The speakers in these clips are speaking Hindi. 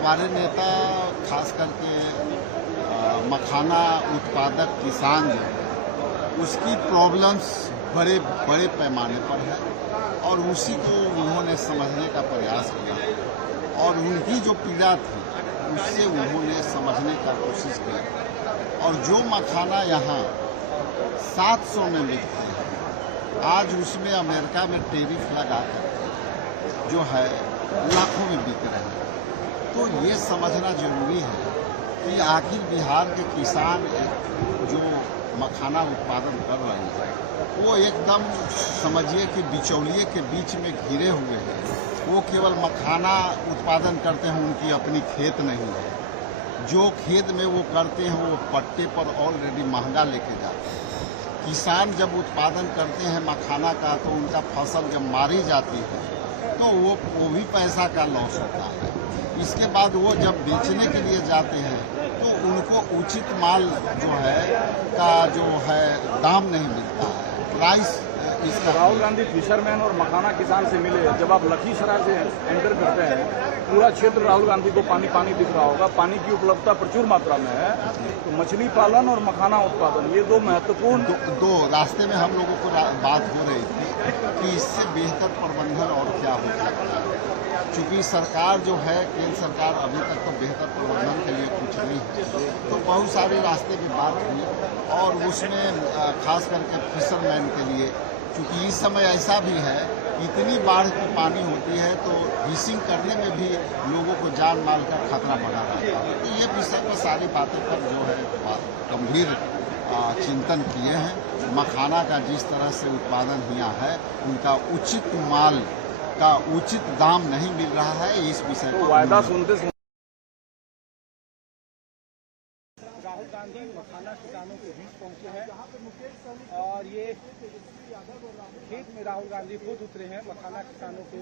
हमारे नेता खास करके मखाना उत्पादक किसान जो है उसकी प्रॉब्लम्स बड़े बड़े पैमाने पर है और उसी को उन्होंने समझने का प्रयास किया और उनकी जो पीड़ा थी उससे उन्होंने समझने का कोशिश किया और जो मखाना यहाँ 700 में बिकते हैं आज उसमें अमेरिका में टैरिफ लगाकर जो है लाखों में बिक रहे हैं। तो ये समझना जरूरी है कि आखिर बिहार के किसान जो मखाना उत्पादन कर रहे हैं वो एकदम समझिए कि बिचौलिए के बीच में घिरे हुए हैं। वो केवल मखाना उत्पादन करते हैं, उनकी अपनी खेत नहीं है। जो खेत में वो करते हैं वो पट्टे पर ऑलरेडी महंगा लेके जाते हैं। किसान जब उत्पादन करते हैं मखाना का तो उनका फसल जब मारी जाती है तो वो भी पैसा का लॉस होता है। इसके बाद वो जब बेचने के लिए जाते हैं तो उनको उचित माल जो है दाम नहीं मिलता है, प्राइस इसका। राहुल गांधी फिशरमैन और मखाना किसान से मिले। जब आप लखीसराय से एंटर करते हैं पूरा क्षेत्र राहुल गांधी को पानी पानी दिख रहा होगा। पानी की उपलब्धता प्रचुर मात्रा में है। तो मछली पालन और मखाना उत्पादन ये दो महत्वपूर्ण दो रास्ते में हम लोगों को बात हो रही थी कि इससे बेहतर प्रबंधन और क्या हो सकता है। चूंकि सरकार जो है केंद्र सरकार अभी तक तो बेहतर प्रबंधन के लिए कुछ नहीं है, तो बहुत सारे रास्ते की बात हुई और उसमें खास करके फिशरमैन के लिए, चूंकि इस समय ऐसा भी है इतनी बाढ़ की पानी होती है तो फिशिंग करने में भी लोगों को जान माल का खतरा बना रहता है। तो ये विषय पर सारी बातें पर जो है गंभीर चिंतन किए हैं। मखाना का जिस तरह से उत्पादन हुआ है उनका उचित माल का उचित दाम नहीं मिल रहा है, इस विषय पर वायदा सुनते राहुल गांधी मखाना किसानों के बीच पहुंचे हैं और ये खेत में राहुल गांधी खुद उतरे हैं मखाना किसानों के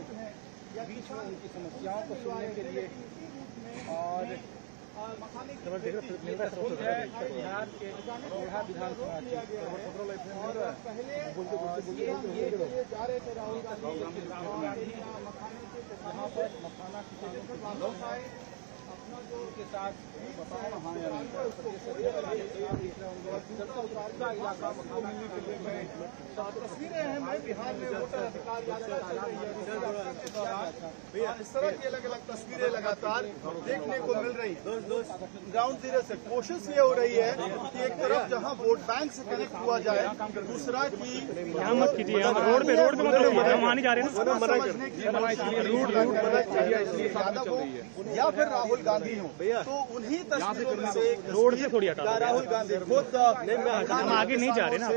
बीच में उनकी समस्याओं को सुनने के लिए। और खुद है बिहार के लोढ़ा विधानसभा क्षेत्र और ये जा रहे थे राहुल गांधी यहाँ पर मखाना किसानों के साथ तस्वीरें हैं। मैं बिहार में वोटर अधिकार इस तरह की अलग अलग तस्वीरें लगातार देखने को मिल रही। ग्राउंड जीरो से कोशिश ये हो रही है कि एक तरफ जहां वोट बैंक से कनेक्ट हुआ जाए, दूसरा की यहाँ मत कीजिए, रोड पे वहाँ नहीं जा रहे या फिर राहुल गांधी हो तो उन्हीं तस्वीरों से रोड से थोड़ी हटा राहुल गांधी खुद हम आगे नहीं जा रहे ना,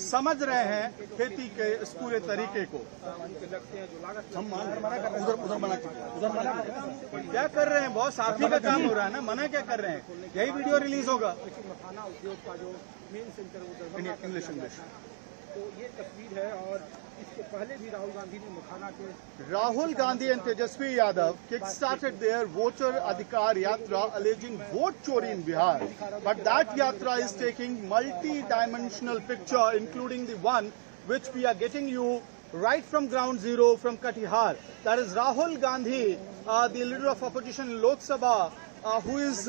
समझ रहे हैं खेती के इस पूरे तरीके को। हम उधर क्या कर रहे हैं बॉस, आप ही का काम हो रहा है ना, मना क्या कर रहे हैं। यही वीडियो रिलीज होगा मखाना उद्योग का जो मेन सेंटर इंग्लिश तो ये तस्वीर है। और इसके पहले भी राहुल गांधी ने मखाना के Rahul Gandhi and Tejasvi Yadav kick-started their voter adhikar yatra alleging vote chori in Bihar. But that yatra is taking multi-dimensional picture, including the one which we are getting you right from ground zero from Katihar. That is Rahul Gandhi, the leader of opposition in Lok Sabha, who is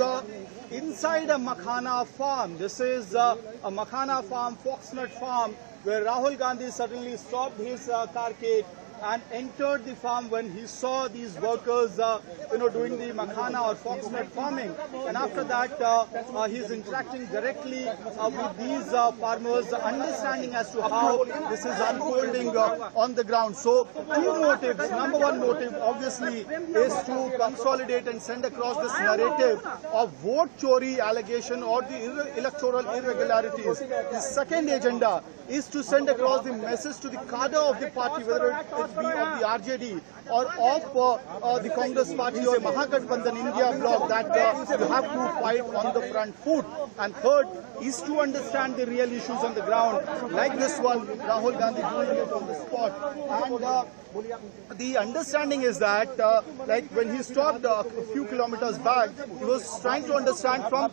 inside a Makhana farm. This is a Makhana farm, Foxnut farm, where Rahul Gandhi suddenly stopped his carcade and entered the farm when he saw these workers, doing the makhana or foxnut farming. And after that, he is interacting directly with these farmers, understanding as to how this is unfolding on the ground. So, two motives. Number one motive, obviously, is to consolidate and send across this narrative of vote chori allegation or the electoral irregularities. The second agenda is to send across the message to the cadre of the party, whether it be of the RJD or of the Congress party or Mahagathbandhan India bloc, that you have to fight on the front foot. And third is to understand the real issues on the ground, like this one, Rahul Gandhi doing it on the spot. And the understanding is that, like when he stopped a few kilometers back, he was trying to understand from